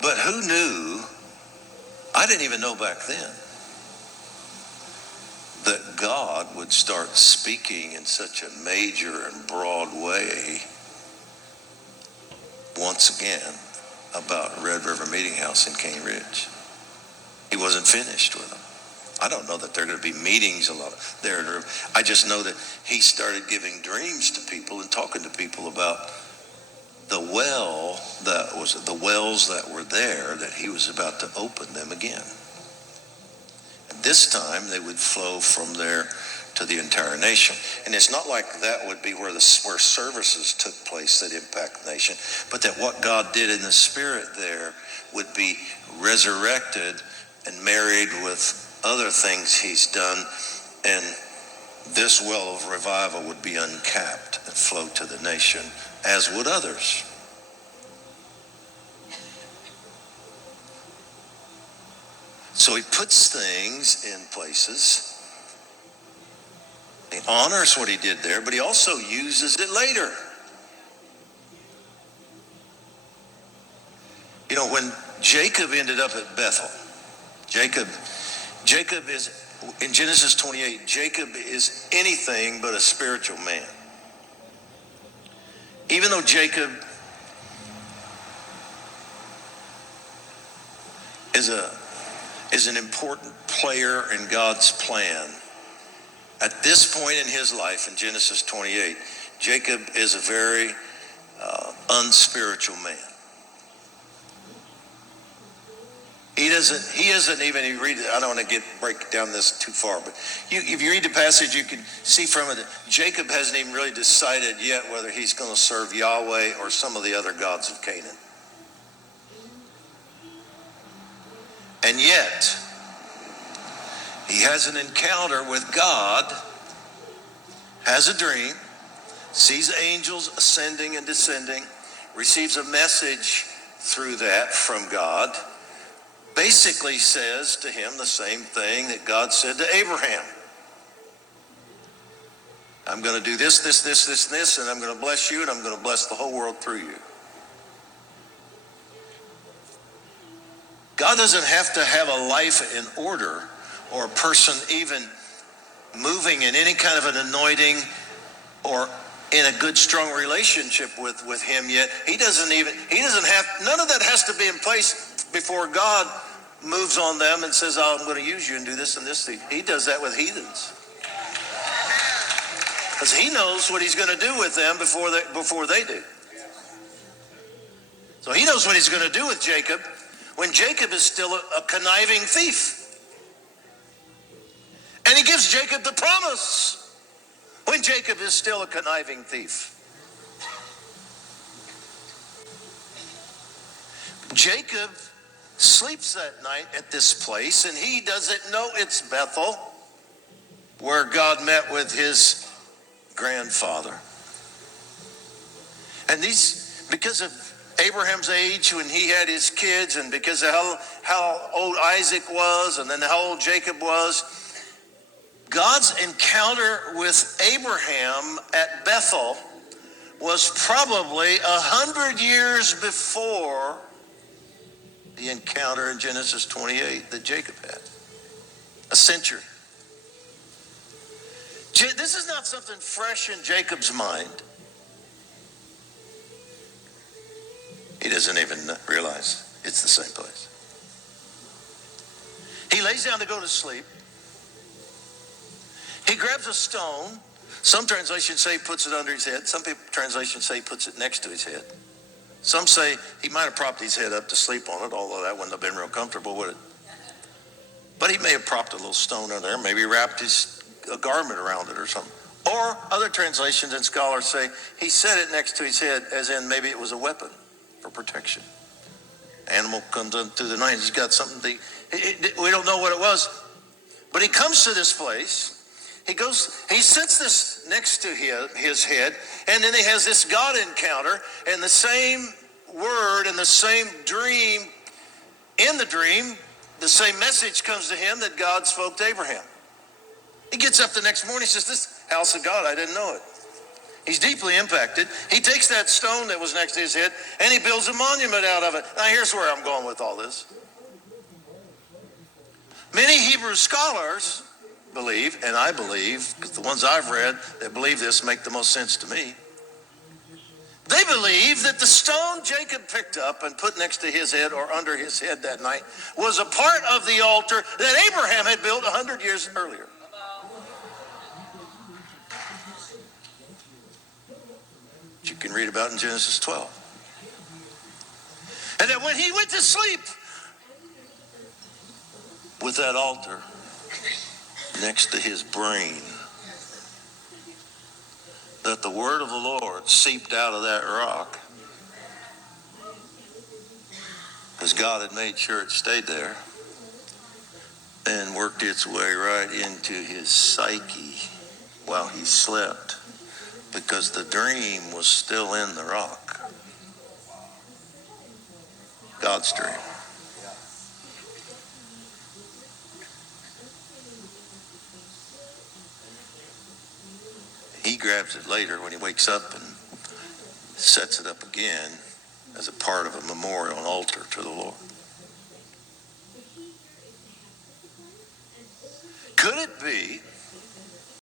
But who knew? I didn't even know back then that God would start speaking in such a major and broad way once again about Red River Meeting House in Cane Ridge. He wasn't finished with them. I don't know that there are going to be meetings a lot there. I just know that he started giving dreams to people and talking to people about the wells that were there, that he was about to open them again. And this time they would flow from there to the entire nation. And it's not like that would be where services took place that impact the nation, but that what God did in the spirit there would be resurrected and married with other things he's done, and this well of revival would be uncapped and flow to the nation, as would others. So he puts things in places. He honors what he did there, but he also uses it later. You know, when Jacob ended up at Bethel, Jacob is, in Genesis 28, Jacob is anything but a spiritual man. Even though Jacob is an important player in God's plan, at this point in his life, in Genesis 28, Jacob is a very unspiritual man. He isn't even, I don't want to break down this too far, but if you read the passage, you can see from it that Jacob hasn't even really decided yet whether he's going to serve Yahweh or some of the other gods of Canaan. And yet, he has an encounter with God, has a dream, sees angels ascending and descending, receives a message through that from God, basically says to him the same thing that God said to Abraham. I'm going to do this, and I'm going to bless you, and I'm going to bless the whole world through you. God doesn't have to have a life in order or a person even moving in any kind of an anointing or in a good, strong relationship with him yet. None of that has to be in place before God moves on them and says, oh, I'm going to use you and do this and this. He does that with heathens. Because he knows what he's going to do with them before they do. So he knows what he's going to do with Jacob when Jacob is still a conniving thief. And he gives Jacob the promise when Jacob is still a conniving thief. Jacob sleeps that night at this place, and he doesn't know it's Bethel, where God met with his grandfather. And because of Abraham's age when he had his kids, and because of how old Isaac was, and then how old Jacob was, God's encounter with Abraham at Bethel was probably 100 years before the encounter in Genesis 28 that Jacob had. A century. This is not something fresh in Jacob's mind. He doesn't even realize it's the same place. He lays down to go to sleep. He grabs a stone. Some translations say he puts it under his head. Some translations say he puts it next to his head. Some say he might have propped his head up to sleep on it, although that wouldn't have been real comfortable, would it? But he may have propped a little stone in there, maybe wrapped a garment around it or something. Or other translations and scholars say he set it next to his head, as in maybe it was a weapon for protection. Animal comes in through the night, he's got something, we don't know what it was. But he comes to this place. He sets this next to his head, and then he has this God encounter, and the same word and the same dream, in the dream, the same message comes to him that God spoke to Abraham. He gets up the next morning, he says, this house of God, I didn't know it. He's deeply impacted. He takes that stone that was next to his head and he builds a monument out of it. Now here's where I'm going with all this. Many Hebrew scholars believe, and I believe, because the ones I've read that believe this make the most sense to me, they believe that the stone Jacob picked up and put next to his head or under his head that night was a part of the altar that Abraham had built 100 years earlier. You can read about in Genesis 12. And that when he went to sleep with that altar next to his brain, that the word of the Lord seeped out of that rock, because God had made sure it stayed there, and worked its way right into his psyche while he slept, because the dream was still in the rock. God's dream. He grabs it later when he wakes up and sets it up again as a part of a memorial and altar to the Lord. Could it be